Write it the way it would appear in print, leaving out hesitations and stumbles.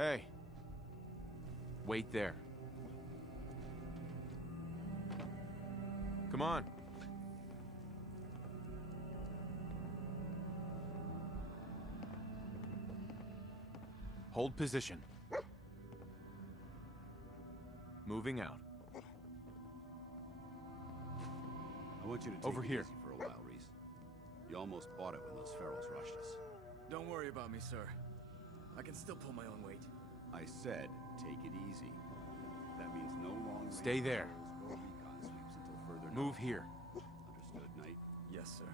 Hey. Wait there. Come on. Hold position. Moving out. I want you to take Over it here. easy for a while, Reese. You almost bought it when those ferals rushed us. Don't worry about me, sir. I can still pull my own weight. I said, take it easy. That means no long Stay there. or recon sweeps until further Move notice. here. Understood, Knight? Yes, sir.